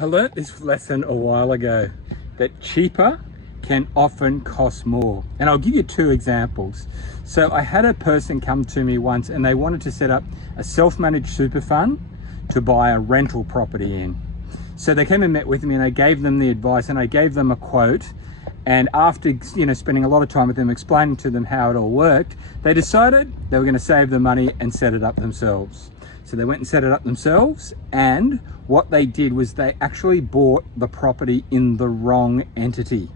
I learnt this lesson a while ago, that cheaper can often cost more. And I'll give you two examples. So I had a person come to me once and they wanted to set up a self-managed super fund to buy a rental property in. So they came and met with me and I gave them the advice and I gave them a quote. And after, spending a lot of time with them, explaining to them how it all worked, they decided they were going to save the money and set it up themselves. So they went and set it up themselves, and what they did was they actually bought the property in the wrong entity.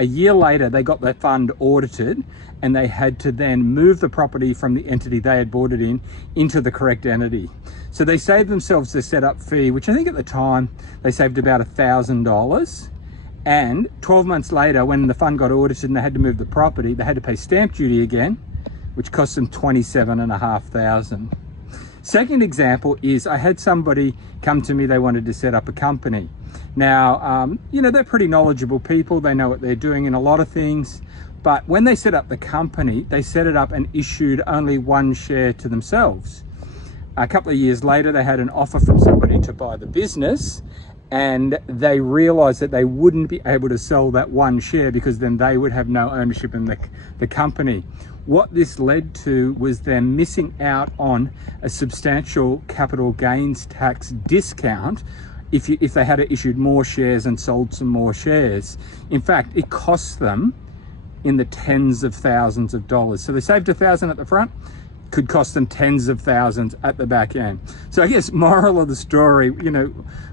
A year later, they got their fund audited and they had to then move the property from the entity they had bought it in into the correct entity. So they saved themselves the setup fee, which I think at the time they saved about $1,000. And 12 months later, when the fund got audited and they had to move the property, they had to pay stamp duty again, which cost them $27,500. Second example is I had somebody come to me, they wanted to set up a company. Now, they're pretty knowledgeable people. They know what they're doing in a lot of things. But when they set up the company, they set it up and issued only one share to themselves. A couple of years later, they had an offer from somebody to buy the business, and they realized that they wouldn't be able to sell that one share because then they would have no ownership in the company. What this led to was them missing out on a substantial capital gains tax discount if they had issued more shares and sold some more shares. In fact, it cost them in the tens of thousands of dollars. So they saved $1,000 at the front, could cost them tens of thousands at the back end. So I guess moral of the story,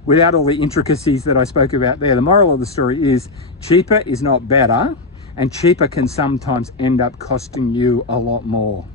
without all the intricacies that I spoke about there, the moral of the story is cheaper is not better, and cheaper can sometimes end up costing you a lot more.